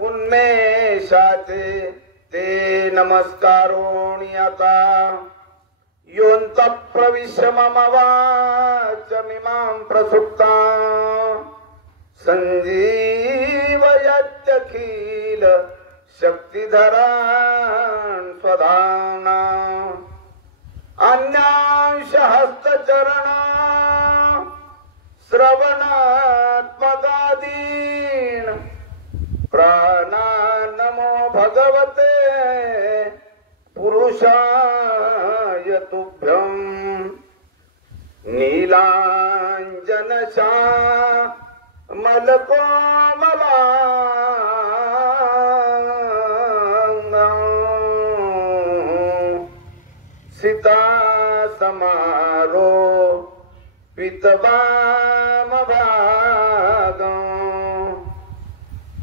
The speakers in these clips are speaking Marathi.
उन्मेषाचे ते नमस्कारोणी आता योऽन्त प्रविश्य मम वाचमिमां प्रसुप्ता संजीवयत्यखिल शक्तिधरान् स्वधाम्ना अन्यांश हस्तचरणा श्रवणात्मकादीन प्राणा नमो भगवते पुरुषाय तुभ्यं नीलाञ्जनश्यामलकोमलाङ्गं सीता समारो पितवामभागं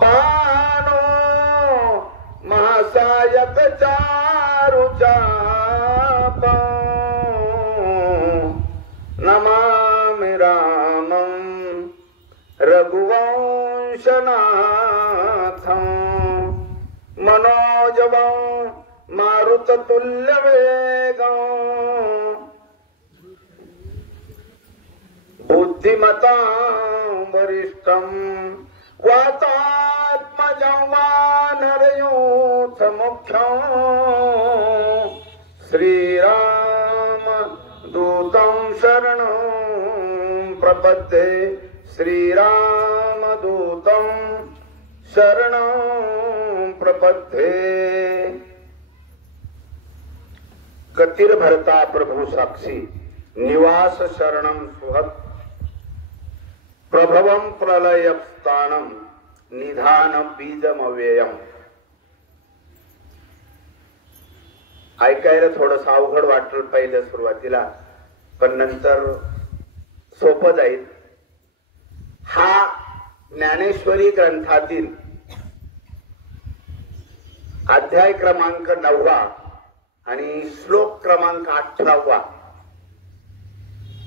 पानो महासायक चारुचापं नमामि रामं रघुवंशनाथं मनोजवं मारुततुल्यवेगं बुद्धिमतां वरिष्ठं वातात्मजं वानरयूथमुख्यं श्रीराम दूतं शरणं प्रपद्ये श्रीरामदूतं शरणं प्रपद्ये। गतिर्भरता प्रभु साक्षी निवास शरणं सुहत प्रभवं प्रलयस्थानं निधान बीजमव्ययम्। ऐकायला थोडंसं अवघड वाटलं पहिल्या सुरुवातीला, पण नंतर सोपं जाईल। हा ज्ञानेश्वरी ग्रंथातील अध्याय क्रमांक 9 आणि श्लोक क्रमांक 18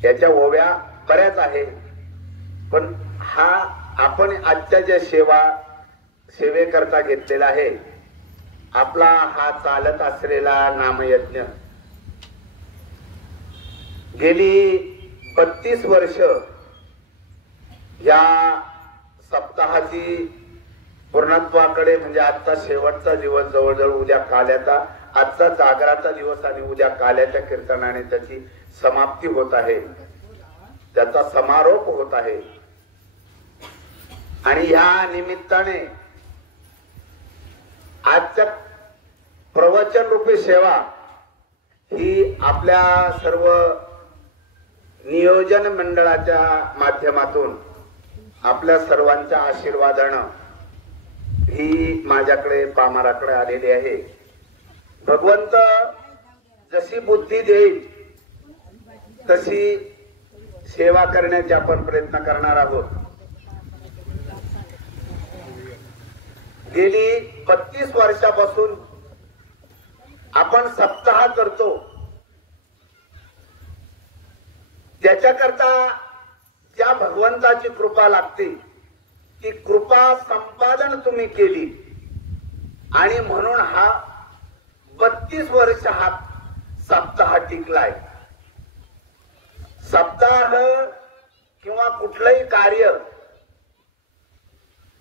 याच्या ओव्या बऱ्याच आहे, पण हा आपण आजच्या ज्या सेवेकरता घेतलेला आहे आपला हा चालत असलेला नामयज्ञ गेली 32 वर्ष या सप्ताहाची पूर्णत्वाकडे, म्हणजे आजचा शेवटचा दिवस, जवळजवळ उद्या काल्याचा, आजचा जागराचा दिवस आणि उद्या काल्याच्या कीर्तनाने त्याची समाप्ती होत आहे, त्याचा समारोप होत आहे। आणि या निमित्ताने आजच्या प्रवचन रूपी सेवा ही आपल्या सर्व नियोजन मंडळाच्या माध्यमातून आपल्या सर्वांच्या आशीर्वादानं ही माझ्याकडे पामाराकडे आलेली आहे। भगवंत जशी बुद्धी देईल तशी सेवा करण्याचे आपण प्रयत्न करणार आहोत। गेली 32 वर्षापासून आपण सप्ताह करतो, त्याच्याकरता ज्या भगवंताची कृपा लागते ती कृपा संपादन तुम्ही केली आणि म्हणून हा 32 वर्ष हा सप्ताह टिकलाय। सप्ताह किंवा कुठलंही कार्य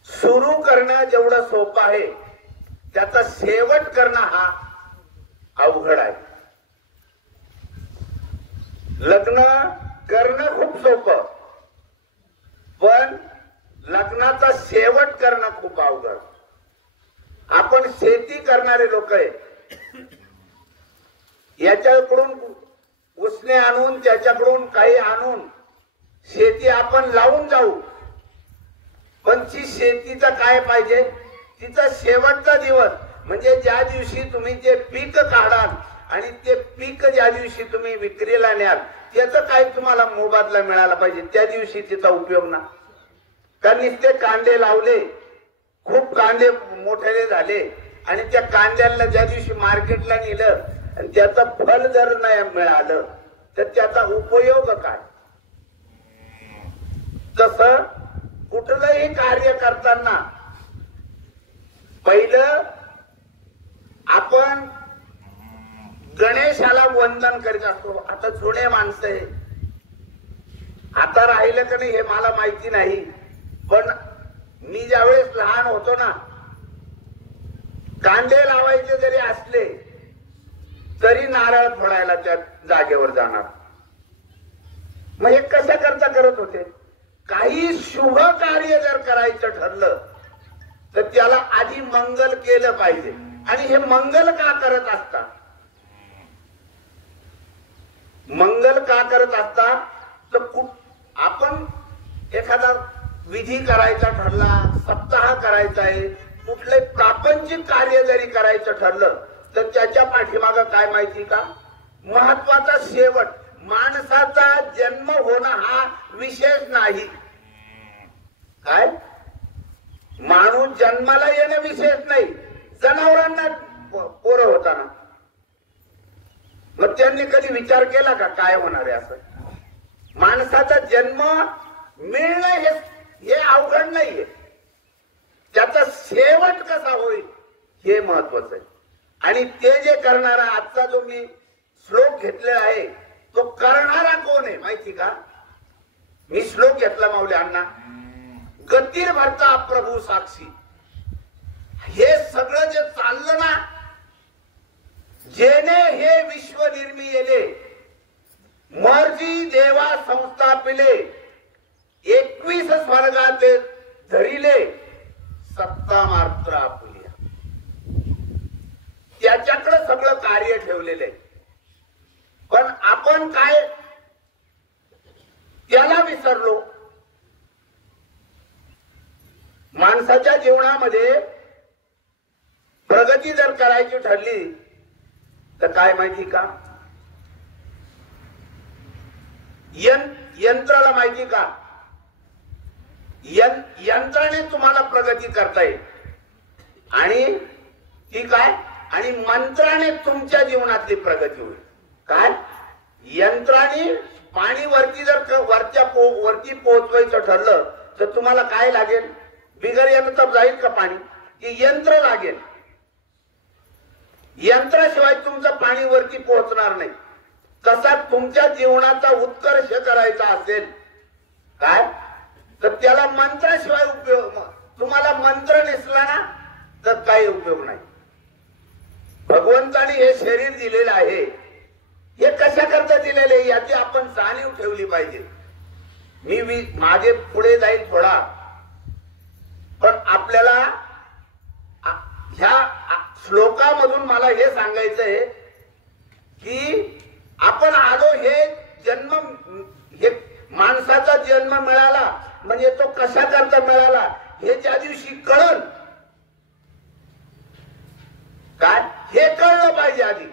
सुरू करणं जेवढं सोपं आहे त्याचा शेवट करणं हा अवघड आहे। लग्न करणं खूप सोपं, पण लग्नाचा शेवट करणं खूप अवघड। आपण शेती करणारे लोक आहे, याच्याकडून उसने आणून त्याच्याकडून काही आणून शेती आपण लावून जाऊ, पण ती शेतीचा काय पाहिजे, तिचा शेवटचा दिवस म्हणजे ज्या दिवशी तुम्ही ते पीक काढाल आणि ते पीक ज्या दिवशी तुम्ही विक्रीला न्याल त्याचं काय तुम्हाला मोबदला मिळाला पाहिजे, त्या दिवशी तिचा उपयोग ना। कारण नुसते कांदे लावले, खूप कांदे मोठे झाले आणि त्या कांद्याला ज्या दिवशी मार्केटला नेलं आणि त्याचं फल जर नाही मिळालं तर त्याचा उपयोग काय। तसं कुठलंही कार्य करताना पहिलं आपण गणेशाला वंदन करीत असतो. आता जुने माणसं आहे, आता राहिलं का नाही हे मला माहिती नाही, पण मी ज्यावेळेस लहान होतो ना, कांदे लावायचे जरी असले तरी नारळ फोडायला त्या जागेवर जाणार. मग हे कशा करता करत होते? काही शुभ कार्य जर करायचं ठरलं तर त्याला आधी मंगल केलं पाहिजे. आणि हे मंगल का करत असतात? मंगल का करत असतात तर आपण एखादा विधी करायचा ठरला, सप्ताह करायचा आहे, कुठले प्रापंचिक कार्य जरी करायचं ठरलं तर त्याच्या पाठीमागं काय माहिती का? महत्वाचा शेवट, माणसाचा जन्म होणं हा विशेष नाही. काय? माणूस जन्माला येणं विशेष नाही. जनावरांना पोरं होताना मग त्यांनी कधी विचार केला का काय होणार आहे असं? माणसाचा जन्म मिळणं हे अवघड नाहीये, त्याचा शेवट कसा होईल हे महत्वाचं आहे. आणि ते जे करणारा, आजचा जो मी श्लोक घेतलेला आहे तो करणारा कोण आहे माहिती का? मी श्लोक घेतला माऊली अण्णा, गतीर भरता प्रभू साक्षी. हे सगळं जे चाललं ना, जेने हे विश्व निर्मिले, मर्जी देवा संस्थापिले, 21 स्वर्गाते धरिले, सत्ता मात्र आपुलिया. त्याच्याकडे सगळं कार्य ठेवलेलं आहे. पण आपण काय त्याला विसरलो. माणसाच्या जीवनामध्ये प्रगती जर करायची ठरली तर काय माहिती का? यंत्राला माहिती का? यंत्राने तुम्हाला प्रगती करता येईल. आणि ती काय? आणि मंत्राने तुमच्या जीवनातली प्रगती होईल. काय? यंत्राने पाणी वरती जर वरती पोहोचवायचं ठरलं तर तुम्हाला काय लागेल? बिगर यंत्र जाईल का पाणी? की यंत्र लागेल. यंत्राशिवाय तुमचं पाणी वरती पोहोचणार नाही. तसा तुमच्या जीवनाचा उत्कर्ष करायचा असेल काय तर त्याला मंत्राशिवाय उपयोग. तुम्हाला मंत्र नसला ना तर काही उपयोग नाही. भगवंताने हे शरीर दिलेलं आहे, हे कशा करता दिलेले याची आपण जाणीव ठेवली पाहिजे. मी मागे पुढे जाईल थोडा, पण आपल्याला ह्या श्लोकामधून मला हे सांगायचंय की आपण आलो, हे जन्म, हे माणसाचा जन्म मिळाला म्हणजे तो कशा करता मिळाला हे ज्या दिवशी कळल काय हे कळलं पाहिजे आधी.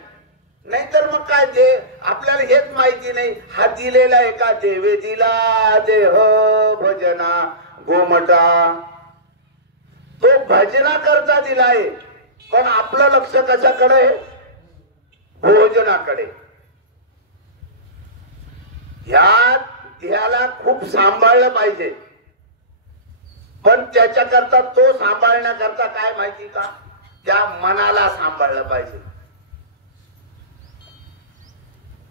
नाहीतर मग काय ते आपल्याला हेच माहिती नाही. हा दिलेला आहे का? देवे दिला देह भजना गोमटा, तो भजना करता दिलाय. पण आपलं लक्ष कशाकडे? भोजनाकडे. ह्या देहाला खूप सांभाळलं पाहिजे. पण त्याच्याकरता, तो सांभाळण्याकरता काय माहिती का? त्या मनाला सांभाळलं पाहिजे.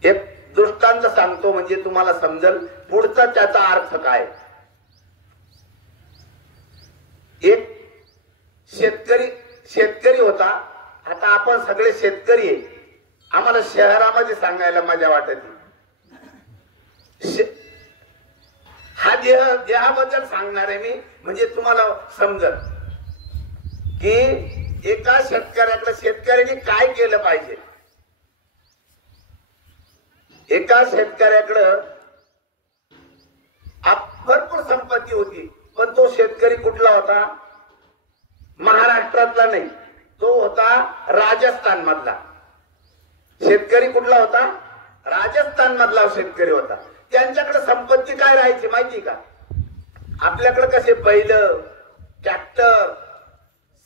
एक दृष्टांत सांगतो म्हणजे तुम्हाला समजेल पुढचा त्याचा अर्थ काय. एक शेतकरी होता. आता आपण सगळे शेतकरी आहे, आम्हाला शहरामध्ये सांगायला मजा वाटत. हा देहाबद्दल सांगणार आहे मी, म्हणजे तुम्हाला समजल की एका शेतकऱ्याने काय केलं पाहिजे. एका शेतकऱ्याकडं भरपूर संपत्ती होती, पण तो शेतकरी कुठला होता? महाराष्ट्रातला नाही, तो होता राजस्थान मधला. शेतकरी कुठला होता? राजस्थान मधला शेतकरी होता. त्यांच्याकडे संपत्ती काय राहायची माहिती का? आपल्याकडे कसे बैल, ट्रॅक्टर,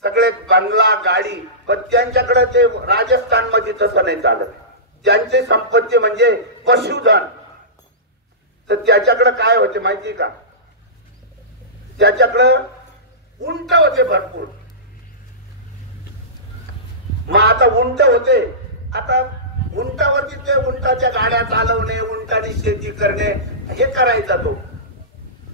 सगळे बंगला, गाडी, पण त्यांच्याकडे ते राजस्थान मध्ये तसं नाही चालत. त्यांची संपत्ती म्हणजे पशुधन. तर त्याच्याकडे काय होते माहिती का? त्याच्याकडं उंट होते भरपूर. मग आता उंट होते, आता उंटावरती ते उंटाच्या गाड्या चालवणे, उंटाने शेती करणे हे करायचा तो.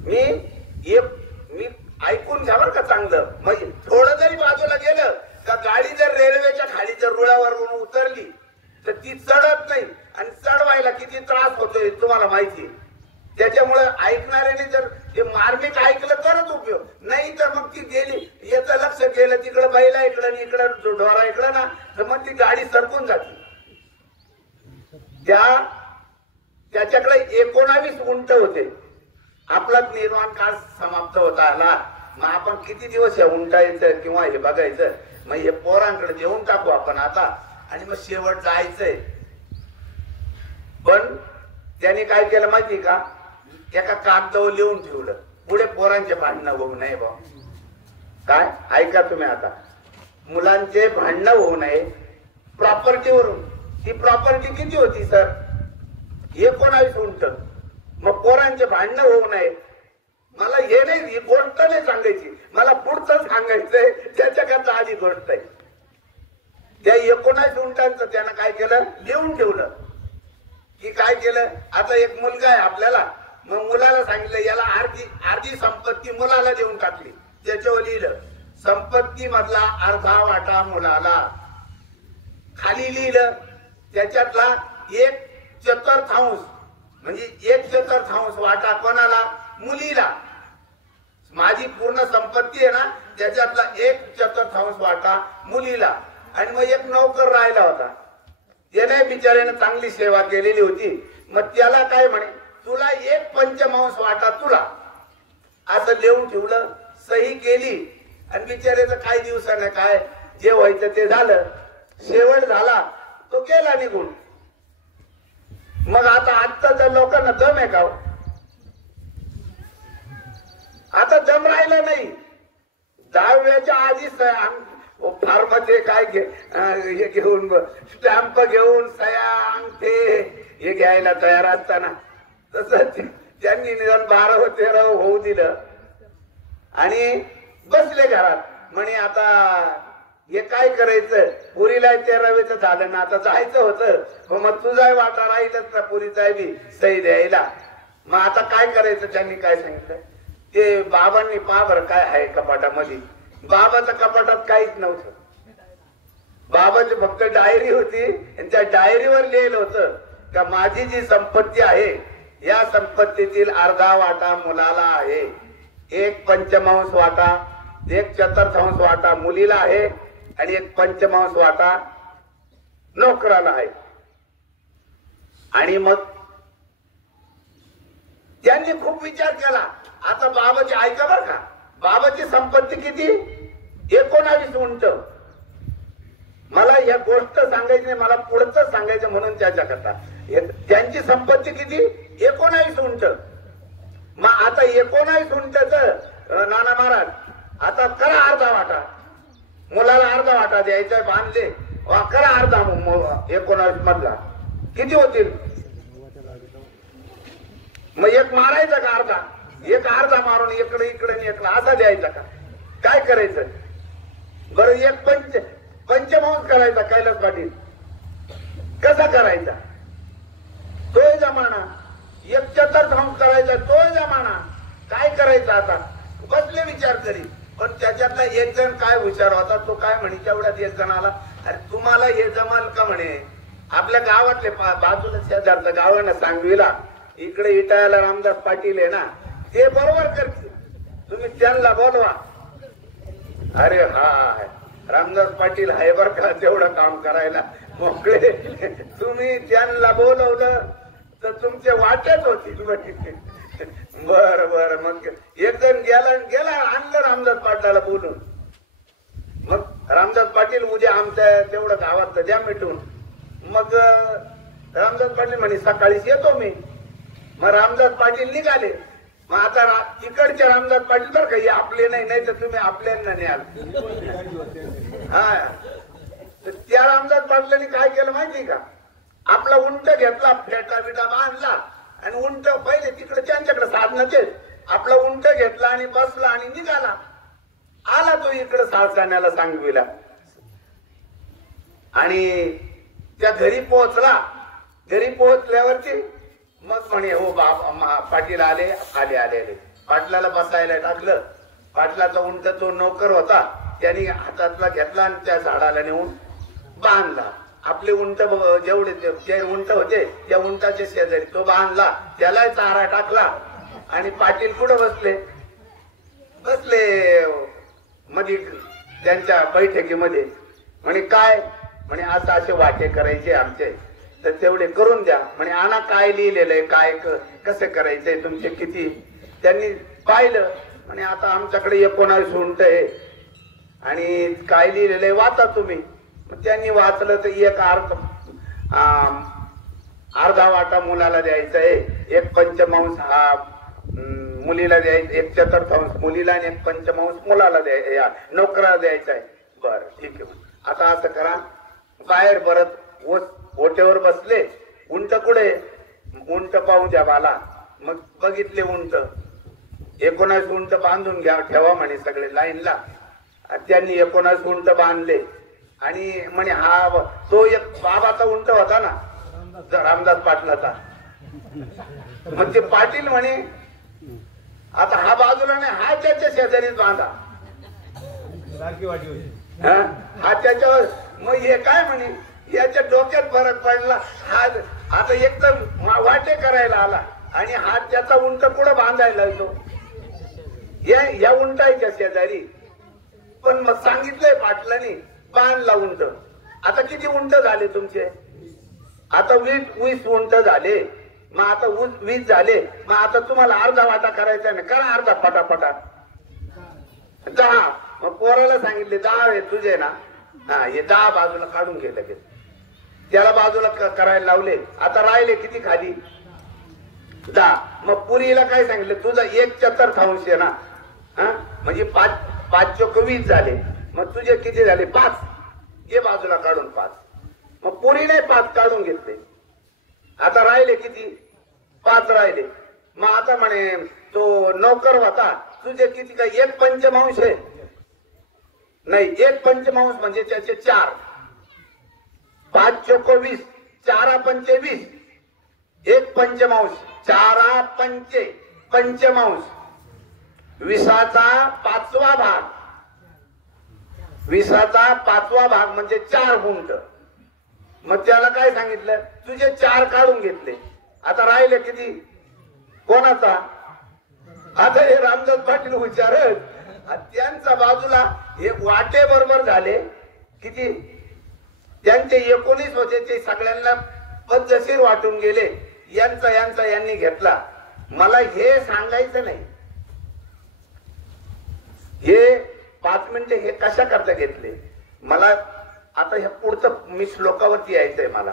मी ऐकून घ्या बरं का चांगलं. म्हणजे थोडं जरी बाजूला गेलं का गाडी जर रेल्वेच्या खाली जर रुळावरून उतरली तर ती चढत नाही, आणि चढवायला किती त्रास होतोय तुम्हाला माहिती. त्याच्यामुळे ऐकणाऱ्याने जर हे मार्मिक ऐकलं तरच उपयोग, नाही तर मग ती गेली, याचं लक्ष गेलं तिकडं बैला इकडं आणि इकडं ढोरा इकडं ना, तर मग ती गाडी सरकून जाते. त्याच्याकडे 19 उंट होते. आपला निर्माण काळ समाप्त होता आला. मग आपण किती दिवस हे उंटायचं किंवा हे बघायचं. मग हे पोरांकडे देऊन टाकू आपण आता, आणि मग शेवट जायचंय. पण त्याने काय केलं माहिती का, एका कागदावर लिहून ठेवलं, पुढे पोरांचे भांडणं होऊ नये बा. काय ऐका तुम्ही आता, मुलांचे भांडणं होऊ नये प्रॉपर्टीवरून. ती प्रॉपर्टी किती होती सर, 19 उंट. मग पोरांचे भांडणं होऊ नये. मला हे नाही, ही गोष्ट नाही सांगायची, मला पुढचं सांगायचंय. त्याच्याकरता आधी गोष्ट आहे. त्या 19 उंटांचं त्यानं काय केलं, लिहून ठेवलं. की काय केलं, आता एक मुलगा आहे आपल्याला, मग मुलाला सांगितलं याला अर्धी संपत्ती मुलाला देऊन टाकली. त्याच्यावर लिहिलं संपत्ती मधला अर्धा वाटा मुलाला. खाली लिहिलं त्याच्यातला 1/4 म्हणजे 1/4 वाटा कोणाला, मुलीला. माझी पूर्ण संपत्ती आहे ना, त्याच्यातला 1/4 वाटा मुलीला. आणि मग एक नौकर राहिला होता, त्याने बिचाऱ्याने चांगली सेवा केलेली होती. मग त्याला काय म्हणे, तुला 1/5 वाटा तुला. असं लिहून ठेवलं, सही केली, आणि बिचाऱ्याचं काही दिवसाने काय जे व्हायचं ते झालं. शेवट झाला, तो गेला निघून. मग आता आजच्या लोकांना दम आहे का, आता दम राहिला नाही. 10व्याच्या आधीच फार्मचे काय हे घेऊन, स्टॅम्प घेऊन, सया अंगठे हे घ्यायला तयार असताना, तसं त्यांनी निदान 12-13 होऊ दिलं आणि बसले घरात. म्हणे आता हे काय करायचं, पुरीला 13वेचं झालं ना, आता जायचं होतं. मग तुझा वाटा राहीलच ना पुरीचा बी सही द्यायला. मग आता काय करायचं, त्यांनी काय सांगितलं, ते बाबांनी पहा बरं काय आहे कपाटामध्ये. बाबाच्या कपाटात काहीच नव्हतं. बाबाची फक्त डायरी होती, आणि त्या डायरीवर लिहिलं होतं का माझी जी संपत्ती आहे या संपत्तीतील अर्धा वाटा मुलाला आहे, 1/5 वाटा, 1/4 वाटा मुलीला आहे, आणि 1/5 वाटा नोकराला आहे. आणि मग त्यांनी खूप विचार केला. आता बाबाची ऐका बर का, बाबाची संपत्ती किती, 19 उंट. मला या गोष्ट सांगायची नाही, मला पुढचं सांगायचं म्हणून त्याच्याकरता. त्यांची संपत्ती किती, 19 उंट. मग आता 19 उंटच नाना महाराज आता करा अर्धा वाटा, मुलाला अर्धा वाटा द्यायचा, बांधले करा अर्धा. 19 मधला किती होतील, मग एक मारायचा का अर्धा, एक अर्धा मारून इकडे इकडे असा द्यायचा का, काय करायचं बरं. 1/5 करायचा कैलास पाटील, कसा करायचा, तोय जमाना. 1/4 करायचा, तोय जमाना. काय करायचं आता, बसले विचार करी. पण त्याच्यातला एक जण काय हुशार होता, तो काय म्हणे, तेवढ्यात एक जण आला, अरे तुम्हाला हे जमाल का म्हणे, आपल्या गावातले बाजूला शेजारचं गाव आहे ना सांगवीला, इकडे इटायला रामदास पाटील आहे ना, ते बरोबर करते, तुम्ही त्यांना बोलवा. अरे हा रामदास पाटील आहे बर का तेवढं काम करायला मोकळे. तुम्ही त्यांना बोलवलं तर तुमचे वाटच होती. बर बर. मग एक जण गेला आणलं रामदास पाटलाला बोलून. मग रामदास पाटील उद्या आमच्या तेवढं गावात द्या मिटून. मग रामदास पाटील म्हणे सकाळीच येतो मी. मग रामदास पाटील निघाले. मग आता इकडचे रामदास पाटील बर का, हे आपले नाही तर तुम्ही आपल्यांना न्याल. हा, त्या रामदास पाटलांनी काय केलं माहिती का, आपला उंट घेतला, फेटा बिटा बांधला, आणि उंट पहिले तिकडे त्यांच्याकडे साधनाचे आपला उंट घेतला आणि बसला आणि निघाला. आला तो इकडे साळसाण्याला सांगवीला आणि त्या घरी पोहोचला. घरी पोहोचल्यावरती मग म्हणे हो पाटील आले आले आले आले. पाटलाला बसायला टाकलं. पाटलाचा उंट तो नोकर होता, त्यांनी हातातला घेतला आणि त्या झाडाला नेऊन बांधला. आपले उंट जेवढे जे उंट होते त्या उंटाच्या शेजारी तो बांधला, त्याला चारा टाकला आणि पाटील कुठं बसले मध्ये त्यांच्या बैठकीमध्ये. म्हणे काय? म्हणे असं असे वाटे करायचे आमचे, तर तेवढे करून द्या. म्हणे आणा काय लिहिलेलं आहे, काय कसं करायचंय, तुमचे किती. त्यांनी पाहिलं. म्हणे आता आमच्याकडे 19 उंट आहे आणि काय लिहिलेलं आहे वाचा तुम्ही. मग त्यांनी वाचलं तर एक अर्धा वाटा मुलाला द्यायचा आहे, एक पंचमांश हा मुलीला द्यायचा, एक चतुर्थांश मुलीला आणि एक पंचमांश मुलाला द्यायचा, नोकराला द्यायचा आहे. बरं ठीक आहे. आता असं करा, बाहेर परत ओट्यावर बसले. उंट कुठे? उंट पाहू द्या मला. मग बघितले उंट, 19 उंट बांधून घ्या ठेवा म्हणे सगळे लाईनला. त्यांनी 19 उंट बांधले आणि म्हणे हा तो एक बाबाचा उंट होता ना रामदास पाटलाचा. मग ते पाटील म्हणे आता हा बाजूला नाही, हा त्याच्या शेजारीच बांधा. हा त्याच्यावर. मग हे काय म्हणे याच्या डोक्यात फरक पडला. हा आता एक तर वाटे करायला आला आणि हा त्याचा उंट कुठं बांधायला येतो या उंटायच्या शेजारी. पण मग सांगितलंय पाटलांनी बांधला उंट. आता किती उंट झाले तुमचे? आता 20 उंट झाले. मग आता 20 झाले. मग आता तुम्हाला अर्धा वाटा करायचा नाही, करा अर्धा पटापटा. 10. मग पोराला सांगितले 10 आहे तुझे ना, हा हे 10 बाजूला काढून घे लगेच. त्याला बाजूला करायला लावले. आता राहिले किती खाली? 10. मग पुरीला काय सांगितलं तुझा 1/4 आहे ना, हा म्हणजे 5 चोक 20 झाले. मग तुझे किती झाले? 5. हे बाजूला काढून 5. मग पुरीने 5 काढून घेतले. आता राहिले किती? 5 राहिले. मग आता म्हणे तो नोकर होता तुझे किती? काय 1 पंचमांश आहे? नाही, 1 पंचमांश म्हणजे त्याचे 4. 5 चोक 20, 4 पंचे 20, 1 पंचमांश, 4 पंचे पंचमांश, 20चा 5वा भाग. 20चा 5वा भाग म्हणजे 4 गुंठ. मग त्याला काय सांगितलं तुझे 4 काढून घेतले. आता राहिले किती? कोणाचा? आता हे रामदास पाटील विचारत त्यांचा बाजूला हे वाटे बरोबर झाले किती? त्यांचे 19 होते ते सगळ्यांना पद्धतशीर वाटून गेले. यांचा यांनी घेतला. मला हे सांगायचं नाही हे 5 मिनिटे हे कशा करता घेतले. मला आता ह्या पुढचं मी श्लोकावरती यायचंय. मला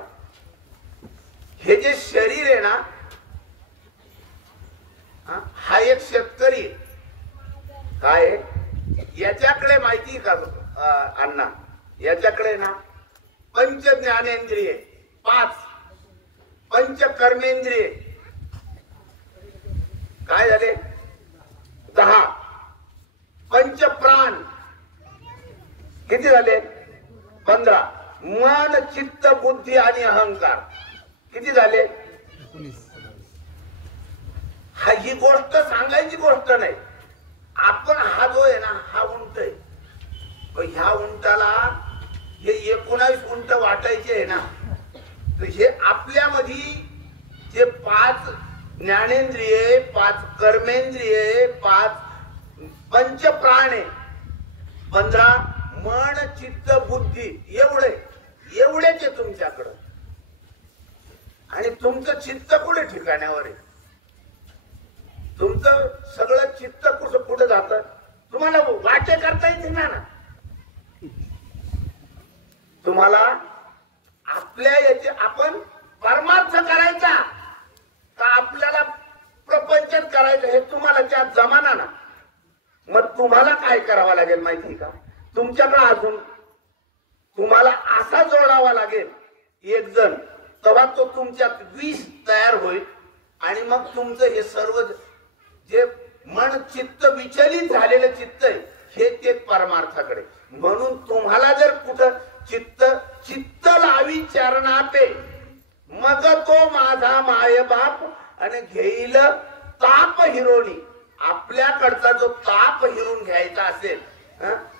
हे जे शरीर आहे ना, हा एक शेतकरी काय याच्याकडे माहिती का अण्णा? याच्याकडे ना 5 ज्ञानेंद्रिय, 5 पंच कर्मेंद्रिय काय झाले? 10 पंच प्राण किती झाले? 15. मन चित्त बुद्धी आणि अहंकार किती झाले? 19. हा ही गोष्ट सांगायची गोष्ट नाही. आपण हा जो आहे ना हा उंट आहे. ह्या उंटाला हे 19 उंट वाटायचे आहे ना, तर हे आपल्यामध्ये जे 5 ज्ञानेंद्रिय, 5 कर्मेंद्रिय, 5 पंच प्राण आहे, 15 मन चित्त बुद्धी एवढेच आहे तुमच्याकडं. आणि तुमचं चित्त कुठे ठिकाण्यावर आहे? तुमचं सगळं चित्त कुठं जातं? तुम्हाला वाटे करता येते ना. तुम्हाला आपल्या याचे आपण परमार्थ करायचा का आपल्याला प्रपंचच करायचं हे तुम्हाला त्यात जमाना ना. मग तुम्हाला काय करावं लागेल माहिती का? तुमच्याकडे अजून तुम्हाला असा जोडावा लागेल एक जण, तेव्हा तो तुमच्यात 20 तयार होईल. आणि मग तुमचं हे सर्व जे मन चित्त विचलित झालेलं चित्त आहे हे ते परमार्थाकडे. म्हणून तुम्हाला जर कुठं चित्त लावी चरणापे मग तो माझा माय बाप आणि घेईल ताप हिरोणी. आपल्याकडचा जो ताप हिरून घ्यायचा असेल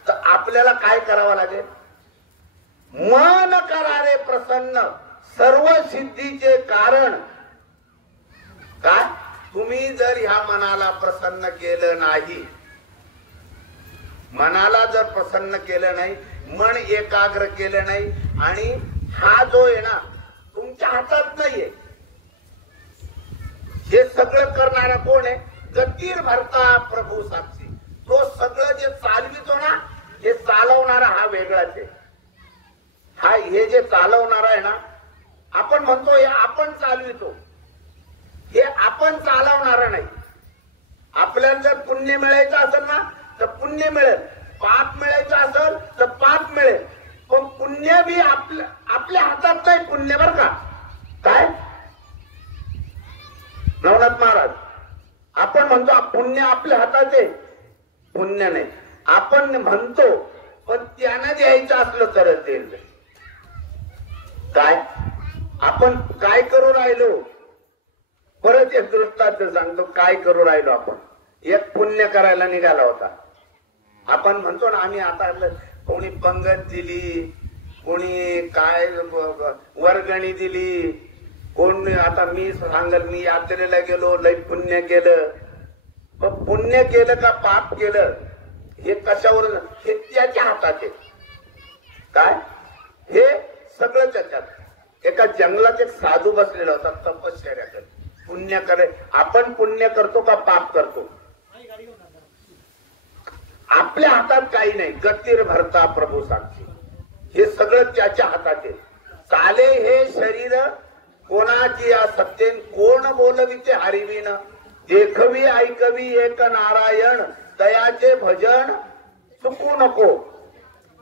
तर आपल्याला काय करावं लागेल? मन करारे प्रसन्न सर्व सिद्धीचे कारण. काय? तुम्ही जर ह्या मनाला प्रसन्न केलं नाही, मनाला जर प्रसन्न केलं नाही, मन एकाग्र केलं नाही, आणि हा जो आहे ना तुमच्या हातात नाहीये. हे सगळं करणारा कोण आहे? गतीर भरता प्रभू साक्षी. तो सगळं जे चालवितो ना हे चालवणारा हा वेगळाच आहे. हा हे जे चालवणारा आहे ना, आपण म्हणतो हे आपण चालवितो, हे आपण चालवणारा नाही. आपल्याला जर पुण्य मिळायचं असेल ना तर पुण्य मिळेल, पाप मिळायचं असेल तर पाप मिळेल, पण पुण्य बी आपल्या हातात नाही. पुण्य बर का काय नवनाथ महाराज, आपण म्हणतो पुण्य आपल्या हातात आहे, पुण्य नाही. आपण म्हणतो पण त्यांना द्यायचं असलं तरच देईल. काय आपण काय करू राहिलो? परत एक दृष्टांत सांगतो काय करू राहिलो. आपण एक पुण्य करायला निघाला होता. आपण म्हणतो ना आम्ही आता कोणी पंगत दिली, कोणी काय वर्गणी दिली, कोण आता मी सांगल मी यात्रेला गेलो लय पुण्य केलं. पण पुण्य केलं का पाप केलं हे कशावर? हे त्याच्या हातात आहे. काय हे सगळं त्याच्यात. एका जंगलात एक साधू बसलेला होता तपश्चर्या करत. पुण्य करे. आपण पुण्य करतो का पाप करतो? आपल्या हातात काही नाही. गतीर भरता प्रभू साक्षी. हे सगळं त्याच्या हातात आहे. चाले हे शरीर कोणाची या सत्तेन कोण बोलविते हरिविन. देखवी ऐकवी एक नारायण दयाचे भजन चुकू नको.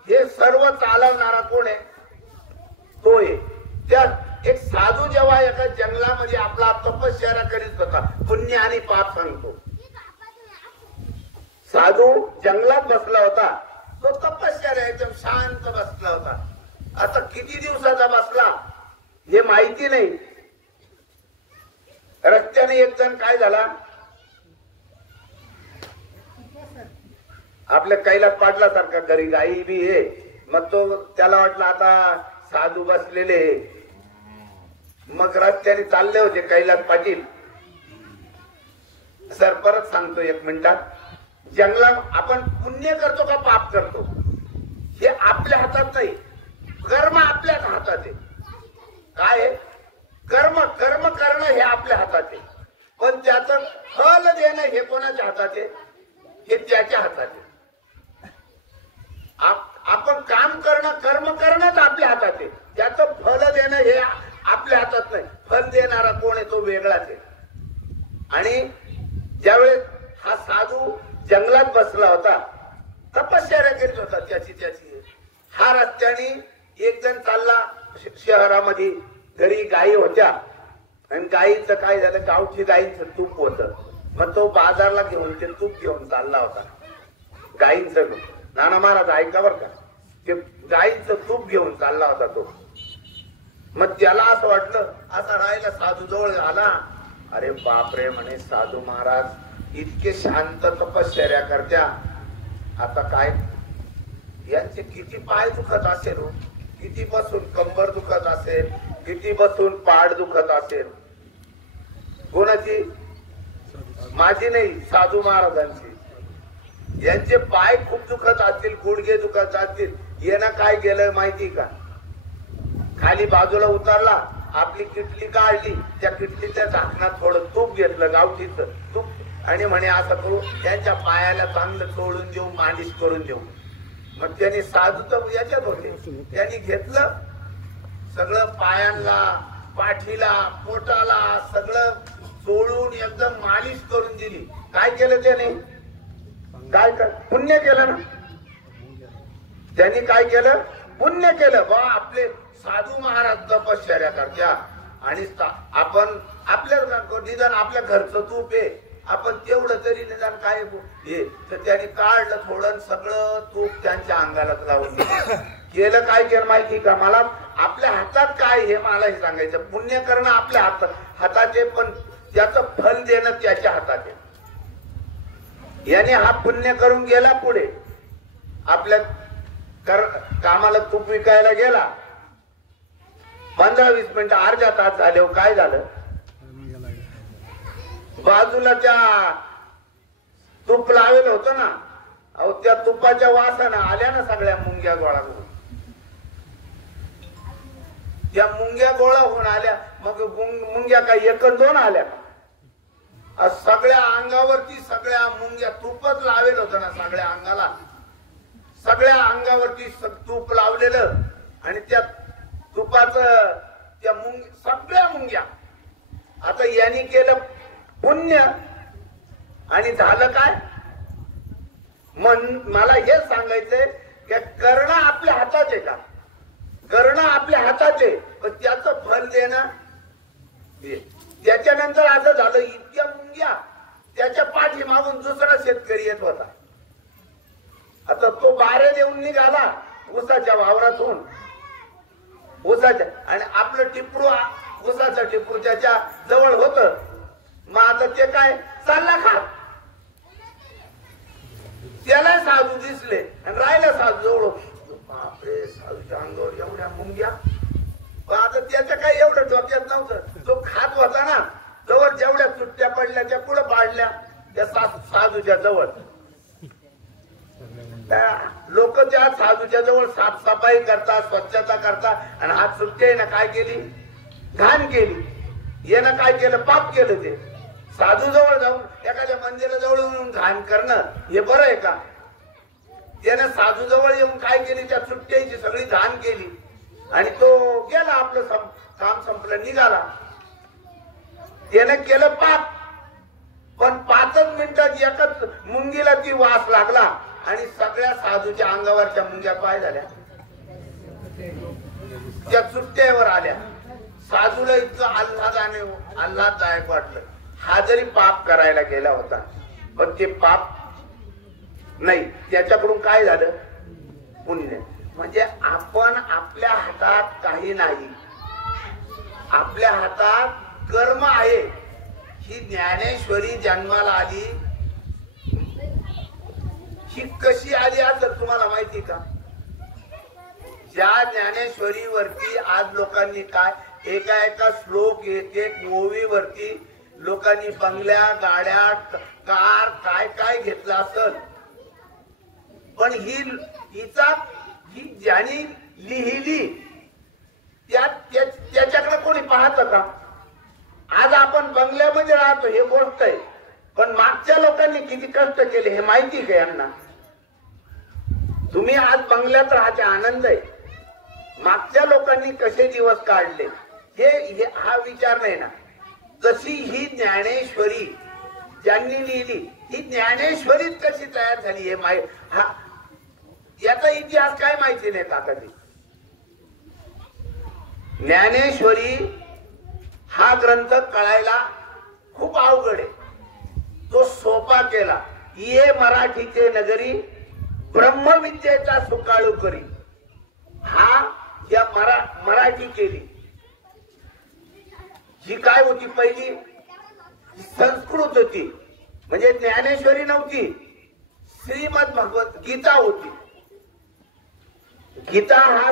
हे सर्व चालवणारा कोण आहे? तो आहे. त्या एक साधू जेव्हा एका जंगलामध्ये आपला तपश्चर्या करीत होता, पुण्य आणि पाप सांगतो. साधू जंगलात बसला होता. तो तपश्चर्या एकदम शांत बसला होता. आता किती दिवसाचा बसला हे माहिती नाही. रस्त्याने एक जण काय झाला, आपल्या कैलास पाटलासारखा घरी गाई बी आहे. मग तो त्याला वाटलं आता साधू बसलेले. मग रस्त्याने चालले होते कैलास पाटील. सर परत सांगतो एक मिनिटात. जंगलात आपण पुण्य करतो का पाप करतो हे आपल्या हातात नाही. कर्म आपल्या हातात आहे. काय आहे? कर्म करणं हे आपल्या हातात आहे. पण त्याचं फल देणं हे कोणाच्या हातात आहे? हे त्याच्या हातात आहे. आपण काम करणं कर्म करणंच आपल्या हातात आहे. त्याचं फल देणं हे आपल्या हातात नाही. फल देणारा कोण आहे? तो वेगळाच आहे. आणि ज्यावेळेस हा साधू जंगलात बसला होता, तपश्चर्या करीत होता त्याची. हा रस्त्याने एक जण चालला शहरामध्ये. घरी गायी होत्या आणि गायीचं काय झालं, गावठी गायीचं तूप होतं. मग तो बाजारला घेऊन ते तूप घेऊन चालला होता. गायींचं नाना महाराज ऐका बर का, ते गायीचं तूप घेऊन चालला होता तो. मग त्याला असं वाटलं, असा राहिला साधू जवळ आला. अरे बापरे म्हणे, साधू महाराज इतके शांत तपश्चर्या करत्या. आता काय यांचे किती पाय दुखत असेल, किती बसून कंबर दुखत असेल, किती बसून पाड दुखत असेल. कोणाची? माझी नाही, साधू महाराजांची. यांचे पाय खूप दुखत असतील, गुडघे दुखत असतील. येणं काय गेलं माहिती का? खाली बाजूला उतरला, आपली किटली काढली, त्या किटलीच्या झाकणात थोडं तूप घेतलं, गावठीचं तूप, आणि म्हणे असं करू त्यांच्या पायाला चांगलं चोळून देऊ, मालिश करून देऊ. मग त्यांनी साधू तर याच्यात होते, त्यांनी घेतलं सगळं, पायांना, पाठीला, पोटाला सगळं चोळून एकदम मालिश करून दिली. काय केलं त्याने? काय पुण्य केलं ना त्यांनी. काय केलं? पुण्य केलं. बा आपले साधू महाराज तपश्चर्या करत्या आणि आपण आपल्या निदान आपल्या घरचं तूप आहे, आपण तेवढं तरी निदान काय हे तर त्याने काढलं थोडं सगळं तूप त्यांच्या अंगाला लावून केलं. काय केलं माहिती का मला? आपल्या हातात काय हे मला हे सांगायचं. पुण्य करणं आपल्या हाताचे, पण त्याचं फल देणं त्याच्या हातात आहे. याने हा पुण्य करून गेला पुढे, आपल्या कामाला तूप विकायला गेला. 15-20 मिनिटं अर्धा तास झाले. काय झालं? बाजूला त्या तूप लावेल होतं ना, अहो त्या तुपाच्या वासानं आल्या ना सगळ्या मुंग्या गोळा करून. त्या मुंग्या गोळा होऊन आल्या. मग मुंग्या काही 1-2 आल्या का? सगळ्या अंगावरती सगळ्या मुंग्या, तूपच लावेल होतं ना सगळ्या अंगाला, सगळ्या अंगावरती तूप लावलेलं आणि त्या तुपाचं त्या सगळ्या मुंग्या. आता यांनी केलं पुण्य आणि झालं काय? मला हे सांगायचंय की करणं आपल्या हातात आहे का? करणं आपल्या हातात आहे, पण त्याचं फल देणं. त्याच्यानंतर असं झालं, इतक्या मुंग्या त्याच्या पाठी मागून दुसरा शेतकरी येत होता. आता तो बारे देऊन निघाला ऊसाच्या वावरातून, ऊसाच्या, आणि आपलं टिपरू, ऊसाचं टिपरू त्याच्या जवळ होत. मग आता ते काय चालला खात, त्याला साधू दिसले आणि राहिला साधू जवळ. बापरे, साधूच्या अंगावर एवढ्या मुंग्या. पण आता त्याच्या काही एवढं डोक्यात नव्हतं. तो खात होता ना, जवळ जेवढ्या सुट्ट्या पडल्या त्या पुढे पाडल्या त्या साधूच्या जवळ. लोक त्या साधूच्या जवळ साफसफाई करतात, स्वच्छता करतात, आणि हात सुट्ट्याने काय केली? घाण केली. यानं काय केलं? पाप केलं. ते साधू जवळ जाऊन एखाद्या मंदिराजवळ येऊन घाण करणं हे बरं आहे का? त्यानं साधू जवळ येऊन काय केली? त्या सुट्ट्याची सगळी घाण केली आणि तो गेला, आपलं काम संपलं, निघाला. त्यानं केलं पाप. पण 5च मिनिटात एकच मुंगीला ती वास लागला आणि सगळ्या साधूच्या अंगावरच्या मुंग्या काय झाल्या? त्या सुट्ट्यावर आल्या. साधूला इतकं आल्हाददायक वाटलं. हा जरी पाप करायला गेला होता, पण ते पाप नाही, त्याच्याकडून काय झालं? पुण्य. म्हणजे आपण, आपल्या हातात काही नाही, आपल्या हातात कर्म आहे. ही ज्ञानेश्वरी जन्माला आली, ही कशी आली आज तुम्हाला माहिती का? ज्या ज्ञानेश्वरी वरती आज लोकांनी काय एका श्लोक, एक ओवी वरती लोकांनी बंगल्या, गाड्या, कार, काय काय घेतलं असेल, पण ही ज्यानी लिहिली त्याच्याकडे कोणी पाहत का? आज आपण बंगल्यामध्ये राहतो हे गोष्ट आहे, पण मागच्या लोकांनी किती कष्ट केले हे माहिती का यांना? तुम्ही आज बंगल्यात राहायचे आनंद आहे, मागच्या लोकांनी कसे दिवस काढले हे हा विचार नाही ना. तशी ही ज्ञानेश्वरी ज्यांनी लिहिली, ही ज्ञानेश्वरी कशी तयार झाली हे याचा इतिहास काय माहिती नाही का? कधी ज्ञानेश्वरी हा ग्रंथ कळायला खूप अवघड आहे. तो सोपा केला. ये मराठीचे नगरी ब्रह्मविद्येचा सुकाळू करी, हा या मराठी केली. ही काय होती? पहिली संस्कृत होती, म्हणजे ज्ञानेश्वरी नव्हती, श्रीमद भगवत गीता होती. गीता हा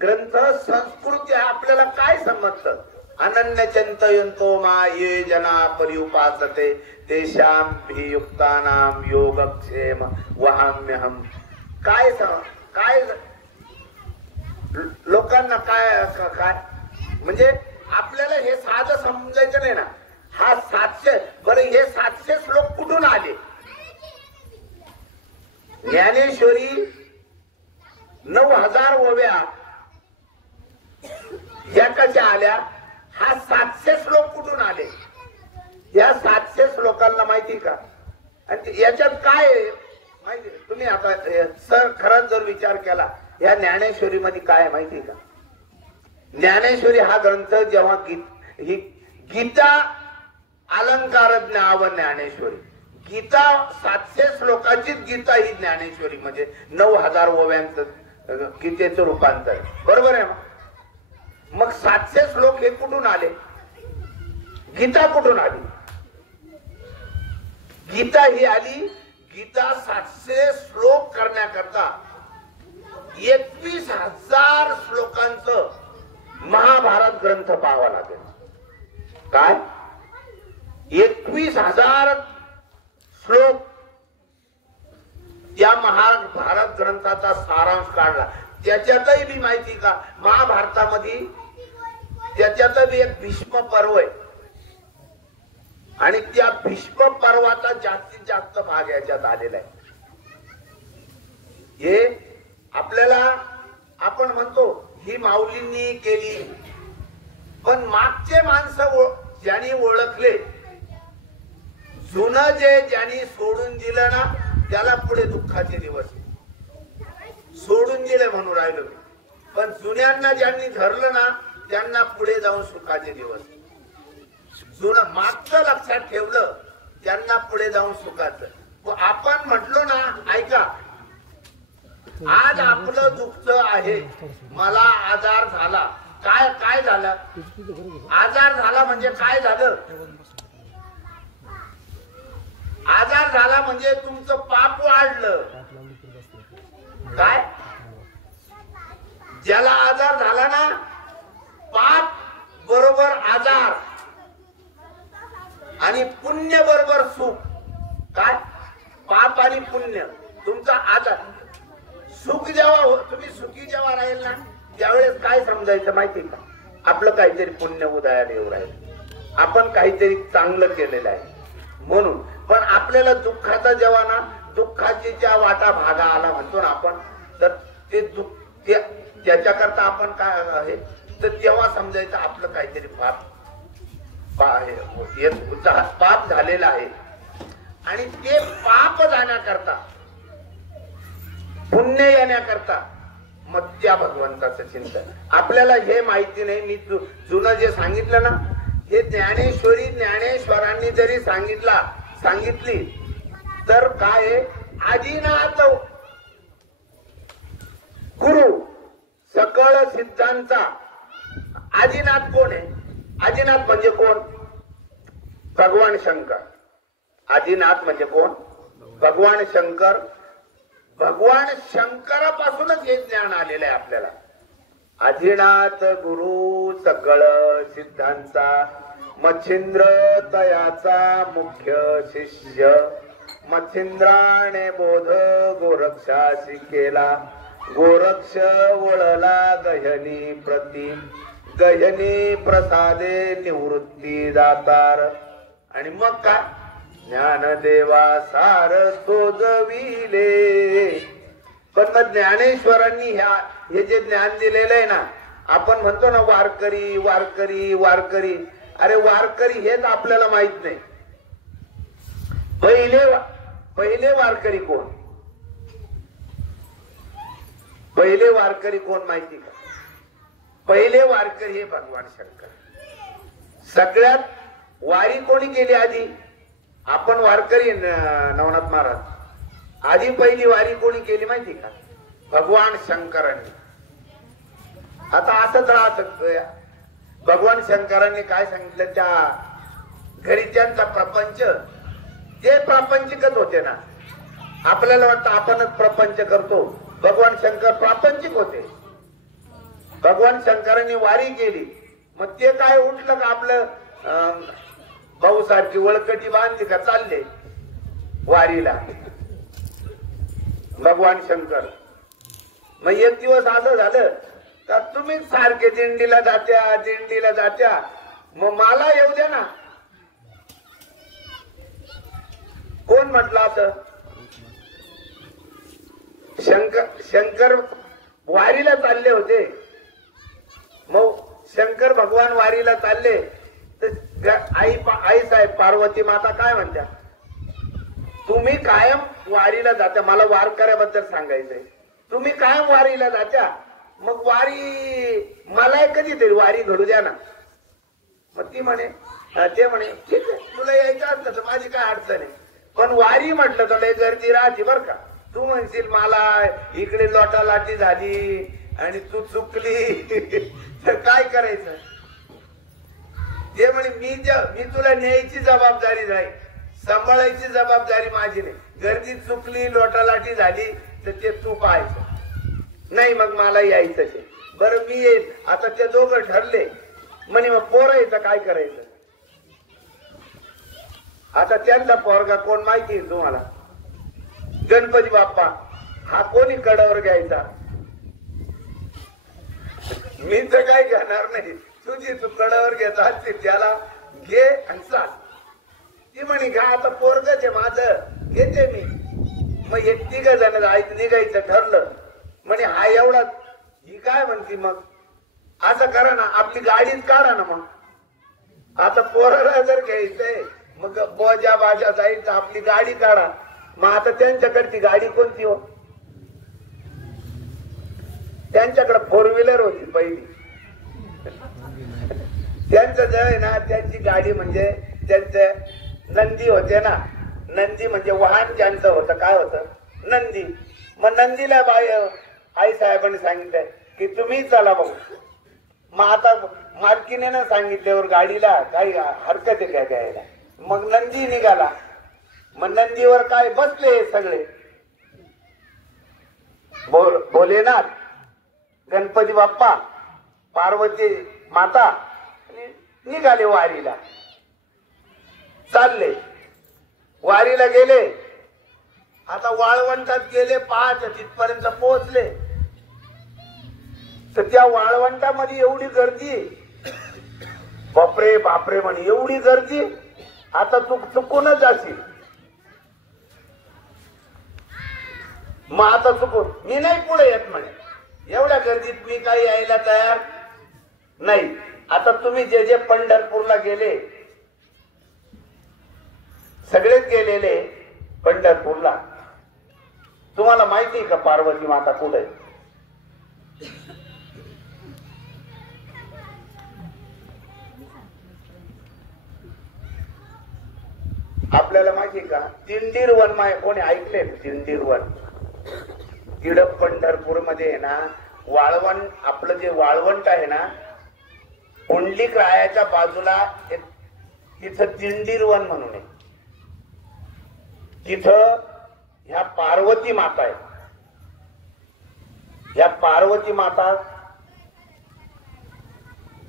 ग्रंथ संस्कृत आहे. आपल्याला काय समजतं? अनन्य चिंतयन्तो मा ये जना पर्युपासते तेषां युक्तानां योगक्षेम वहाम्यहम्. काय लोकांना काय म्हणजे आपल्याला हे साधं समजायचं नाही ना. हा 700, बरं हे 700 श्लोक कुठून आले? ज्ञानेश्वरी 9000 ओव्या या कशा आल्या? हा 700 श्लोक कुठून आले? या 700 श्लोकांना माहिती का? आणि याच्यात काय माहिती? तुम्ही आता सर खरंच जर विचार केला, या ज्ञानेश्वरी मध्ये काय माहिती का? ज्ञानेश्वरी हा ग्रंथ जेव्हा ही गीता अलंकारज्ञ आव ज्ञानेश्वरी. गीता 700 श्लोकाची गीता ही ज्ञानेश्वरी म्हणजे 9000 ओव्यांचं गीतेचं रूपांतर. बरोबर आहे ना? मग 700 श्लोक हे कुठून आले? गीता कुठून आली? गीता ही आली, गीता 700 श्लोक करण्याकरता 21,000 श्लोकांचं महाभारत ग्रंथ पाहावा लागेल. काय 21,000 श्लोक या महाभारत ग्रंथाचा सारांश काढला. त्याच्यातही बी माहिती का महाभारतामध्ये त्याच्यातही एक भीष्म पर्व आहे आणि त्या भीष्म पर्वाचा जास्तीत जास्त भाग याच्यात आलेला आहे. हे आपल्याला आपण म्हणतो ही माऊलींनी केली, पण मागचे माणसं ज्यांनी ओळखले, जुनं जे ज्यांनी सोडून दिलं ना त्याला पुढे दुःखाचे दिवस सोडून दिले म्हणून राहिलो. पण जुन्यांना ज्यांनी धरलं ना त्यांना पुढे जाऊन सुखाचे दिवस. जुनं मागचं लक्षात ठेवलं त्यांना पुढे जाऊन सुखाचं. आपण म्हटलो ना, ऐका आज आपलं दुःख आहे, मला आजार झाला. काय काय झालं? आजार झाला म्हणजे काय झालं? आजार झाला म्हणजे तुमचं पाप वाढलं. काय ज्याला आजार झाला ना, पाप बरोबर आजार आणि पुण्य बरोबर सुख. काय पाप आणि पुण्य तुमचा आजार. सुख जेव्हा तुम्ही सुखी जेव्हा राहील ना त्यावेळेस काय समजायचं माहिती का? आपलं काहीतरी पुण्य उदयाला येऊ राहील, आपण काहीतरी चांगलं केलेलं आहे म्हणून. पण आपल्याला दुःखाचा जेव्हा ना दुःखाची ज्या वाटा भागा आला म्हणतो ना आपण, तर ते दुःख त्याच्याकरता आपण काय आहे तर तेव्हा समजायचं आपलं काहीतरी पाप झालेलं आहे. आणि ते पाप जाण्याकरता पुण्य येण्याकरता मग त्या भगवंताचं चिंतन. आपल्याला हे माहिती नाही. मी जुनं जे सांगितलं ना हे ज्ञानेश्वरी ज्ञानेश्वरांनी जरी सांगितली तर काय आदिनाथ गुरु सकळ सिद्धांचा. आदिनाथ कोण आहे? आदिनाथ म्हणजे कोण? भगवान शंकर. आदिनाथ म्हणजे कोण? भगवान शंकर. भगवान शंकरापासूनच हे ज्ञान आलेलं आहे आपल्याला. आदिनाथ गुरु सकळ सिद्धांचा मच्छिंद्र तयाचा मुख्य शिष्य. मच्छिंद्राने बोध गोरक्षासी केला. गोरक्ष वळला गहनी प्रती. गहनी प्रसादे निवृत्ती दातार. आणि मग काय ज्ञानदेवा सार सोजविले. पण मग ज्ञानेश्वरांनी हे जे ज्ञान दिलेलं आहे ना, आपण म्हणतो ना वारकरी वारकरी वारकरी. अरे वारकरी हेच आपल्याला माहित नाही. पहिले वारकरी कोण? पहिले वारकरी कोण माहिती का? पहिले वारकरी हे भगवान शंकर. सगळ्यात वारी कोणी केली आधी? आपण वारकरी नवनाथ महाराज. आधी पहिली वारी कोणी केली माहिती का? भगवान शंकरांनी. आता असंच राहत. भगवान शंकरांनी काय सांगितलं? त्या घरी त्यांचा प्रपंच ते प्रापंचिकच होते ना. आपल्याला वाटतं आपणच प्रपंच करतो. भगवान शंकर प्रापंचिक होते. भगवान शंकरांनी वारी केली. मग ते काय उठलं का आपलं भाऊ सारखी वळकटी बांधली का चालले वारीला भगवान शंकर. मग एक दिवस असं झालं का तुम्ही सारखे दिंडीला जात्या मग मला येऊ द्या ना. कोण म्हटलं असं? शंकर वारीला चालले होते. मग शंकर भगवान वारीला चालले तर आई साहेब पार्वती माता काय म्हणत्या? तुम्ही कायम वारीला जात्या. मला वारकऱ्याबद्दल सांगायचंय. तुम्ही कायम वारीला जात्या, मग वारी मला कधीतरी वारी घडू द्या ना. मग ती म्हणे ते म्हणे ठीक आहे, तुला यायचं असतं तर माझी काय अडचण आहे, पण वारी म्हटलं तर लय गर्दी राहते बर का. तू म्हणशील मला इकडे लोटा लाटी झाली आणि तू चुकली तर काय करायचं. ते म्हणे मी तुला न्यायची जबाबदारी नाही, सांभाळायची जबाबदारी माझी नाही. गर्दी चुकली लोटा लाटी झाली तर ते तू पाहायचं नाही, मग मला यायचंच आहे. बरं मी येईल. आता ते दोघं ठरले म्हणे मग पोरं येतं काय करायचं. आता त्यांचा पोरगा कोण माहिती आहे तुम्हाला? गणपती बाप्पा. हा कोणी कडावर घ्यायचा? मी तर काय घेणार नाही, तुझी तू कडावर घेता असतील त्याला घे आणि चाल. ती म्हणे घ्या आता पोरगच आहे माझं, घेते मी. मग हे तिघ जण निघायचं ठरलं. म्हणे हा एवढा, ही काय म्हणती मग असं करा ना आपली गाडीच काढा ना. मग आता पोराला जर घ्यायचंय मग बोजा बाजा जाईल तर आपली गाडी काढा. मग आता त्यांच्याकडची गाडी कोणती हो? त्यांच्याकडे 4 व्हीलर होती पहिली. त्यांचं जे आहे ना त्यांची गाडी म्हणजे त्यांचे नंदी होते ना. नंदी म्हणजे वाहन ज्यांचं होतं काय होतं? नंदी. मग नंदीला आई साहेबांनी सांगितलंय की तुम्ही चला बघू. मग आता मालकीने ना सांगितल्यावर गाडीला काही हरकत आहे काय द्यायला. मग नंदी निघाला. मग नंदीवर काय बसले सगळे भोलेनाथ, गणपती बाप्पा, पार्वती माता निघाले वारीला. चालले वारीला गेले. आता वाळवंटात गेले, पाच तिथपर्यंत पोहोचले तर त्या वाळवंटामध्ये एवढी गर्दी, बापरे बापरे म्हणे एवढी गर्दी. आता तू चुकूनच जाशील. मग आता चुकून मी नाही पुढे येत म्हणे, एवढ्या गर्दीत मी काही यायला तयार नाही. आता तुम्ही जे जे पंढरपूरला गेले सगळेच गेलेले पंढरपूरला, तुम्हाला माहिती आहे का पार्वती माता कुठे? आपल्याला माहिती आहे का? दिंडीर वन कोणी ऐकले? दिंडीर वन तिकडं पंढरपूर मध्ये आहे ना, वाळवंट, आपलं जे वाळवंट आहे ना पुंडलिक रायाच्या बाजूला तिथं दिंडीर वन म्हणून आहे. तिथं ह्या पार्वती माता आहे. ह्या पार्वती माता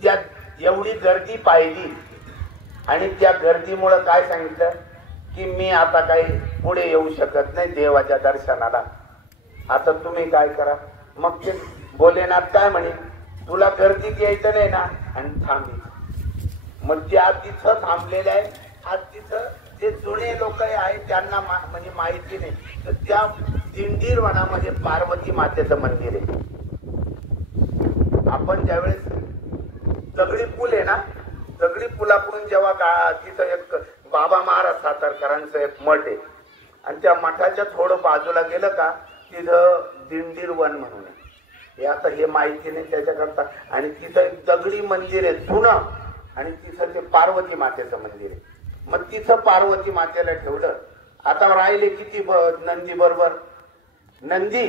त्या एवढी गर्दी पाहिली आणि त्या गर्दीमुळे काय सांगितलं की मी आता काही पुढे येऊ शकत नाही देवाच्या दर्शनाला. आता तुम्ही काय करा. मग ते भोलेनाथ काय म्हणे, तुला गर्दीत यायचं नाही ना आणि थांबी. मग त्या तिथं थांबलेल्या आहे. आज तिथं जे जुने लोक आहेत त्यांना म्हणजे माहिती नाही, तर त्या दिंडीर वनामध्ये पार्वती मातेचं मंदिर आहे. आपण ज्यावेळेस दगडी पूल आहे ना, दगडी पुलाकडून जेव्हा तिथं एक बाबा महाराज सातारकरांचं एक मठ आहे आणि त्या मठाच्या थोडं बाजूला गेलं का तिथं दिंडीर वन म्हणून आहे. हे आता हे माहिती नाही त्याच्याकरता. आणि तिथं एक दगडी मंदिर आहे जुनं आणि तिथं ते पार्वती मातेचं मंदिर आहे. मग तिथं पार्वती मातेला ठेवलं. आता राहिले किती नंदी बरोबर? नंदी,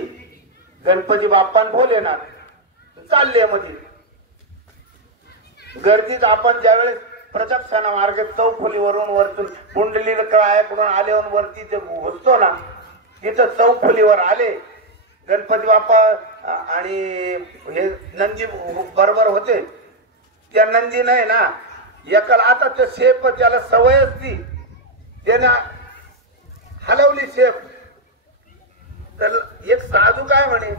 गणपती बाप्पा भोलेनाथ चालले मध्ये गर्दीत. आपण ज्यावेळेस प्रदक्षिणा मार्ग चौफुलीवरून वरतून पुंडलिक रायाकडून आल्यावर वरती ते घुसतो ना, तिथं चौफुलीवर आले गणपती बाप्पा आणि हे नंदी बरोबर होते. त्या नंदी नाही ना एकाला आता ते शेप त्याला सवय असती, त्यानं हलवली शेप. तर एक साधू काय म्हणे,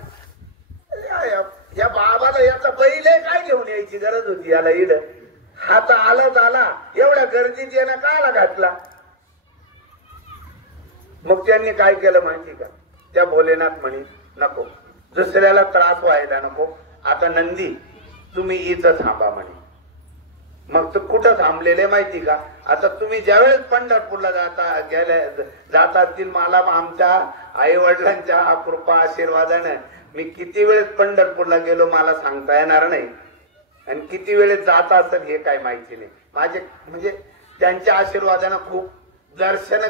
या बाबाला याचा बैल काय घेऊन यायची गरज होती याला इड. हात आलाच आला, एवढ्या गर्दीत यानं काला घातला. मग त्यांनी काय केलं माहिती का? त्या भोलेनाथ म्हणे नको, दुसऱ्याला त्रास व्हायला नको. आता नंदी तुम्ही इथं थांबा म्हणे. मग तो कुठं थांबलेले माहिती का? आता तुम्ही ज्यावेळेस पंढरपूरला जात असतील, मला आमच्या आई वडिलांच्या कृपा आशीर्वादाने मी किती वेळेस पंढरपूरला गेलो मला सांगता येणार नाही. आणि किती वेळेस जात असेल हे काय माहिती नाही. माझे म्हणजे त्यांच्या आशीर्वादानं खूप दर्शन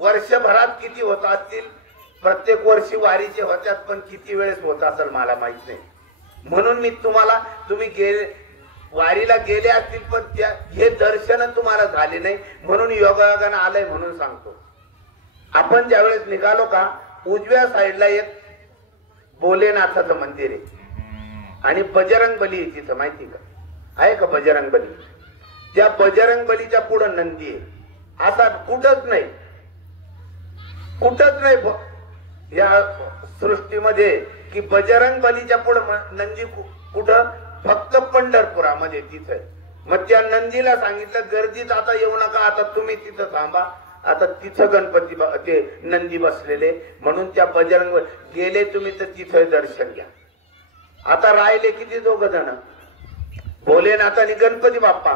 वर्षभरात किती होत असतील, प्रत्येक वर्षी वारीचे होत्यात, पण किती वेळेस होत असेल मला माहित नाही. म्हणून मी तुम्हाला, तुम्ही वारीला गेले असतील पण हे दर्शन तुम्हाला झाले नाही, म्हणून योगायोगानं आलंय म्हणून सांगतो. आपण ज्यावेळेस निघालो का, उजव्या साईडला एक भोलेनाथाचं मंदिर आहे आणि बजरंग बली आहे तिथं, माहिती का? आहे का बजरंग बली? त्या बजरंग बलीच्या पुढे नंदी आहे. असा कुठंच नाही, कुठंच नाही या सृष्टीमध्ये की बजरंग बलीच्या पुढे नंदी कुठं, फक्त पंढरपुरामध्ये तिथं. मग त्या नंदीला सांगितलं गर्दीत आता येऊ नका, आता तुम्ही तिथं थांबा, आता तिथं गणपती ते नंदी बसलेले, म्हणून त्या बजरंग गेले तुम्ही तर तिथं दर्शन घ्या. आता राहिले किती दोघ जण, भोलेनाथ आणि गणपती बाप्पा,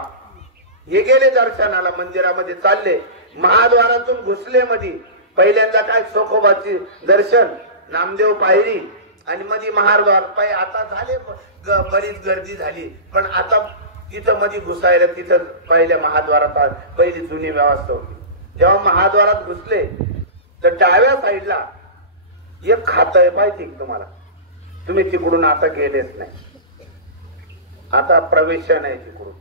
हे गेले दर्शनाला, मंदिरामध्ये चालले, महाद्वारातून घुसले मध्ये. पहिल्यांदा काय चोखोबाची दर्शन, नामदेव पायरी आणि मध्ये महाद्वार पाय. आता झाले बरीच गर्दी झाली, पण आता तिथं मध्ये घुसायला तिथं पहिल्या महाद्वारात पहिली जुनी व्यवस्था होती. जेव्हा महाद्वारात घुसले तर डाव्या साईडला एक खात आहे, माहिती तुम्हाला? तुम्ही तिकडून आता गेलेच नाही, आता प्रवेश नाही तिकडून,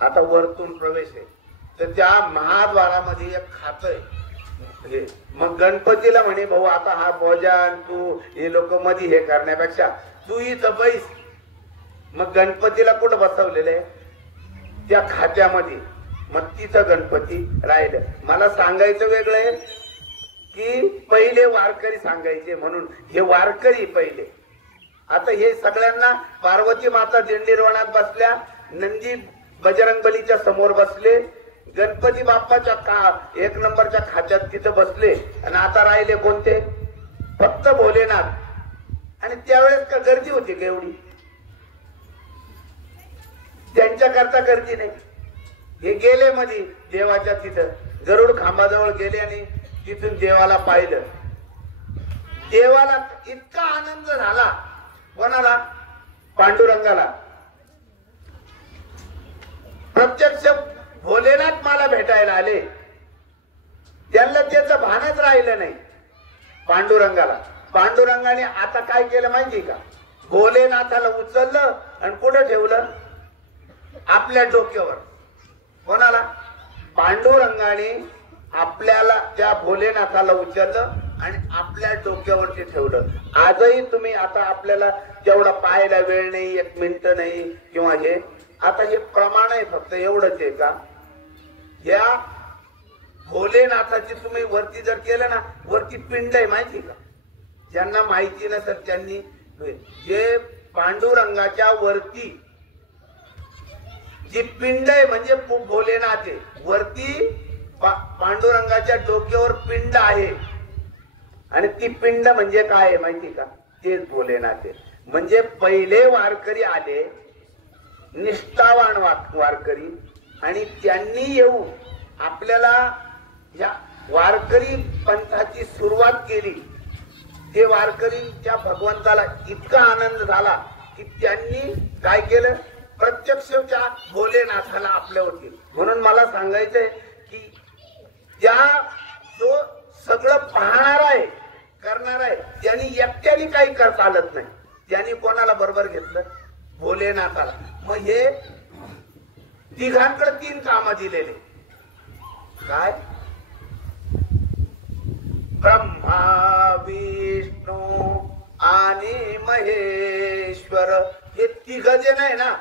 आता वरतून प्रवेश आहे. तर त्या महाद्वारामध्ये एक खात आहे. मग गणपतीला म्हणे भाऊ आता हा भोजन तू हे लोक मध्ये हे करण्यापेक्षा तू इथं बैस. मग गणपतीला कुठं बसवलेलं आहे? त्या खात्यामध्ये. मग तिथं गणपती राहिलं. मला सांगायचं वेगळं आहे की पहिले वारकरी सांगायचे, म्हणून हे वारकरी पहिले. आता हे सगळ्यांना पार्वती माता दिंडीरवणात बसल्या, नंदी बजरंगबलीच्या समोर बसले, गणपती बाप्पाच्या एक नंबरच्या खात्यात तिथं बसले, आणि आता राहिले कोणते? फक्त भोलेनाथ. आणि त्यावेळेस का गर्दी होती का एवढी? त्यांच्याकरता गर्दी नाही. हे गेले मध्ये देवाच्या तिथं गरुड खांबाजवळ गेले आणि तिथून देवाला पाहिलं. देवाला इतका आनंद झाला. कोणाला? पांडुरंगाला. प्रत्यक्ष भोलेनाथ मला भेटायला आले, त्यांना त्याचं भानच राहिलं नाही पांडुरंगाला. पांडुरंगाने आता काय केलं माहिती का? भोलेनाथाला उचललं आणि कुठं ठेवलं? आपल्या डोक्यावर. कोणाला? पांडुरंगाने आपल्याला, त्या भोलेनाथाला उचललं आणि आपल्या डोक्यावरती ठेवलं. आजही तुम्ही आता आपल्याला तेवढा पाहायला वेळ नाही, एक मिनिट नाही किंवा हे, आता हे प्रमाण आहे फक्त एवढंच आहे का? या भोलेनाथाची तुम्ही वरती जर केलं ना, वरती पिंड आहे माहिती का? ज्यांना माहिती नसेल त्यांनी, जे पांडुरंगाच्या वरती जी पिंड आहे म्हणजे भोलेनाथ आहे. वरती पांडुरंगाच्या डोक्यावर पिंड आहे, आणि ती पिंड म्हणजे काय आहे माहिती का? तेच भोलेनाथ आहे. म्हणजे पहिले वारकरी आले, निष्ठावान वारकरी, आणि त्यांनी येऊन आपल्याला या वारकरी पंथाची सुरुवात केली. ते वारकरीच्या भगवंताला इतका आनंद झाला की त्यांनी काय केलं? प्रत्यक्षच्या भोलेनाथाला आपल्यावरती. म्हणून मला सांगायचंय की त्या जो सगळं पाहणार आहे, करणार आहे, त्यांनी एकट्याने काही चालत नाही. त्यांनी कोणाला बरोबर घेतलं? भोलेनाथाला. मग हे तिघांकडे 3 कामं दिलेले. काय? ब्रह्मा, विष्णू आणि महेश्वर. हे तिघ जे नाही ना,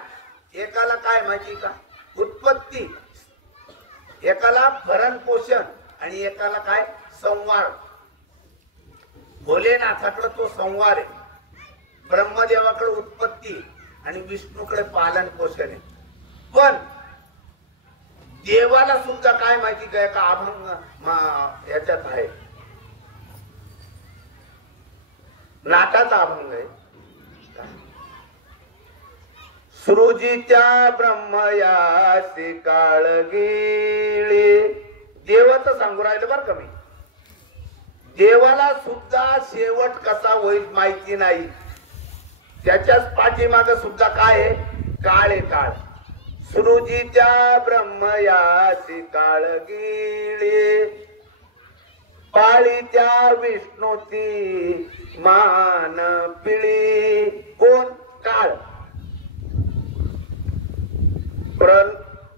एकाला काय माहिती का? उत्पत्ती, एकाला भरण पोषण, आणि एकाला काय? संवार. भोलेनाथाकडे तो संवार आहे, ब्रह्मदेवाकडे उत्पत्ती आणि विष्णूकडे पालन पोषण आहे. पण देवाला सुद्धा काय माहिती काय का? अभंग याच्यात आहे, नाटाचा अभंग आहे. सृजित्या ब्रह्मयासी काळ गेले. देवाचं सांगू राहिलं बरं का मी. देवाला सुद्धा शेवट कसा होईल माहिती नाही. त्याच्याच पाठीमाग सुद्धा काय आहे? काळ आहे. काळ. सृजीच्या ब्रह्मयासी काळ गिळे, पाळीच्या विष्णूची मान पिळी. कोण? काळ.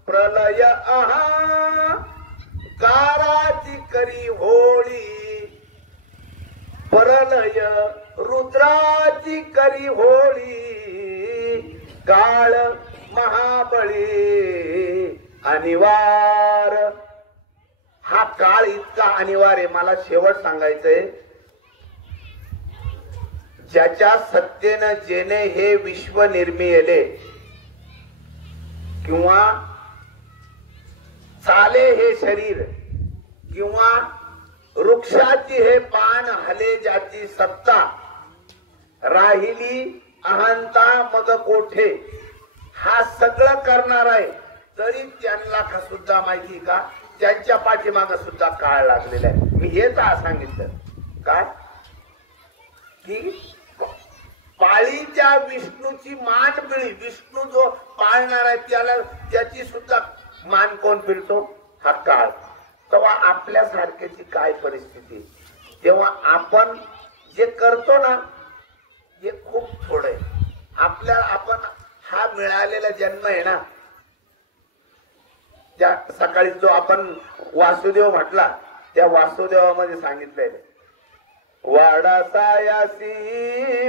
प्रलय काराची करी होळी, प्रलय रुद्राची करी होळी, काळ महाबळी अनिवार. हा काळ इतका अनिवार्य. मला शेवट सांगायचंय, ज्याच्या सत्तेनं जेने हे विश्व निर्मिले किंवा चाले हे शरीर किंवा वृक्षाची हे पान हले ज्याची सत्ता, राहिली अहंता मग कोठे. हा सगळं करणार आहे, तरी त्यांना सुद्धा माहिती का त्यांच्या पाठीमाग सुद्धा काळ लागलेला आहे. मी हेच सांगितलं काय की पाळीच्या विष्णूची मान पिळी. विष्णू जो पाळणार आहे त्याला त्याची सुद्धा मान कोण पिळतो? हा काळ. तेव्हा आपल्या सारख्याची काय परिस्थिती, तेव्हा आपण जे करतो ना हे खूप थोडं आहे. आपण हा मिळालेला जन्म आहे ना, त्या सकाळी जो आपण वासुदेव म्हटला त्या वासुदेवामध्ये सांगितलंय, वाडासायासी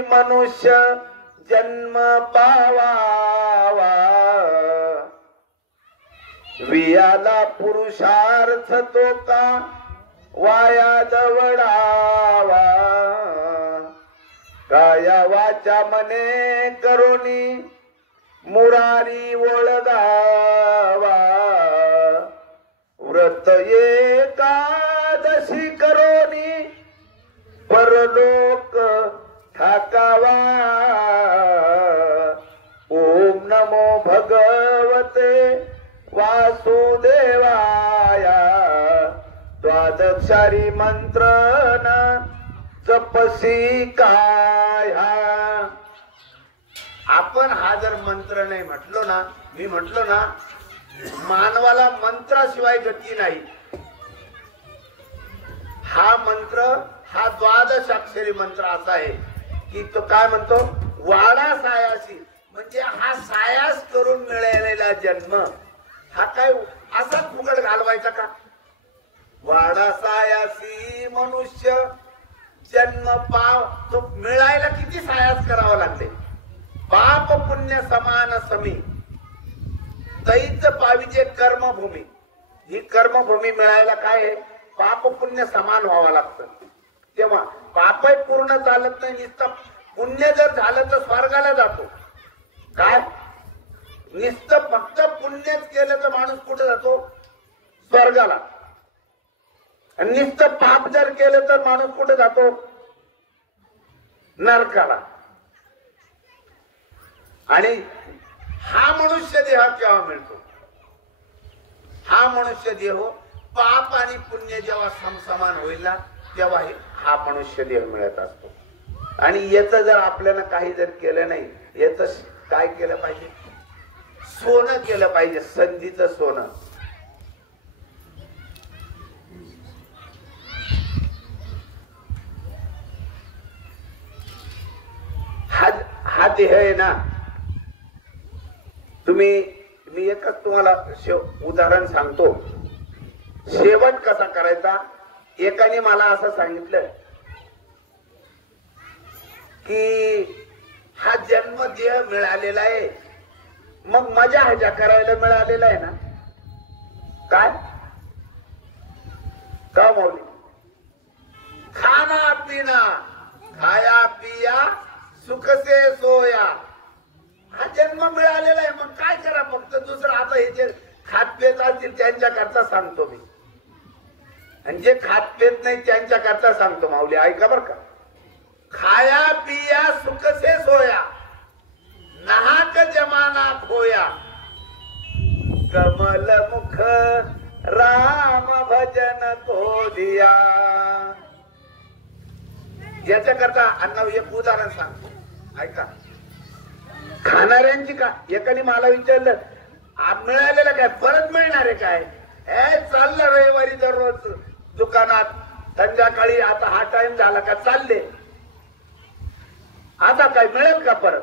मनुष्य जन्म पावावा, वियाला पुरुषार्थ तो का वाया दवडावा, काया वाचा मने करुणी मुरारी ओळगावा, व्रत एकादशी करोनी परलोक ठाकावा, ओम नमो भगवते वासुदेवाया, द्वादक्षारी मंत्रन जपसी काय. आपण हा जर मंत्र नाही म्हटलो ना, मी म्हटलो ना मानवाला मंत्राशिवाय गती नाही. हा मंत्र हा द्वादश अक्षरी मंत्र असा आहे की तो काय म्हणतो, वाडा सायासी, म्हणजे हा सायास करून मिळालेला जन्म हा काय असाच फुकट घालवायचा का? वाडा सायासी मनुष्य जन्म पाव, तो मिळायला किती सायास करावा लागते. पाप पुण्य समान समी, दैत पाविजे कर्मभूमी. ही कर्मभूमी मिळायला काय आहे? पाप पुण्य समान व्हावं लागतं. तेव्हा पाप पूर्ण चालत नाही, नुसतं पुण्य जर झालं तर स्वर्गाला जातो. काय नुसतं फक्त पुण्यच केलं तर माणूस कुठे जातो? स्वर्गाला. आणि नुसतं पाप जर केलं तर माणूस कुठे जातो? नरकाला. आणि हा मनुष्य देह केव्हा मिळतो? हा मनुष्य देह पाप आणि पुण्य जेव्हा समसमान होईल ना तेव्हा हा मनुष्य देह मिळत असतो. आणि याचं जर आपल्याला काही जर केलं नाही, याचं काय केलं पाहिजे? सोनं केलं पाहिजे, संधीचं सोनं. हा देह आहे ना, मी एकच तुम्हाला उदाहरण सांगतो. शेवट कसा करायचा? एकाने मला असं सांगितलं की हा जन्म देह मिळालेला आहे, मग मजा ह्याच्या करायला मिळालेला आहे ना. काय का मौली? खाना पिना, खाया पिया सुख से सोया. हा जन्म मिळालेला आहे, मग काय करा? फक्त दुसरं आता हे जे खात पेत असतील त्यांच्या करता सांगतो मी, आणि जे खात पेत नाही त्यांच्या करता सांगतो. माऊली ऐका बर का. खाया पिया सुख से सोया, नाहक जमाना खोया, कमल मुख राम भजन को दिया. याच्या करता अण्णा एक उदाहरण सांगतो ऐका. खाणाऱ्यांची का एकाने मला विचारलं मिळालेलं काय परत मिळणार आहे काय चाललं रविवारी दररोज दुकानात संध्याकाळी आता हा टाइम झाला का चालले आता काय मिळेल का परत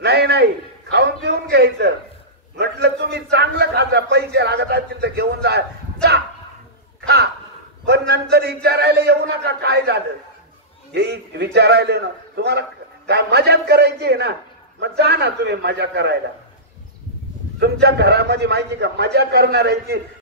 नाही नाही खाऊन पिऊन घ्यायचं म्हटलं तुम्ही चांगलं खाता पैसे लागत असतील तर घेऊन जा खा पण नंतर विचारायला येऊ नका काय झालं हे विचारायला ना तुम्हाला काय मजाच करायची आहे ना मग जा ना तुम्ही मजा करायला तुमच्या घरामध्ये माहिती का मजा करणाऱ्यांची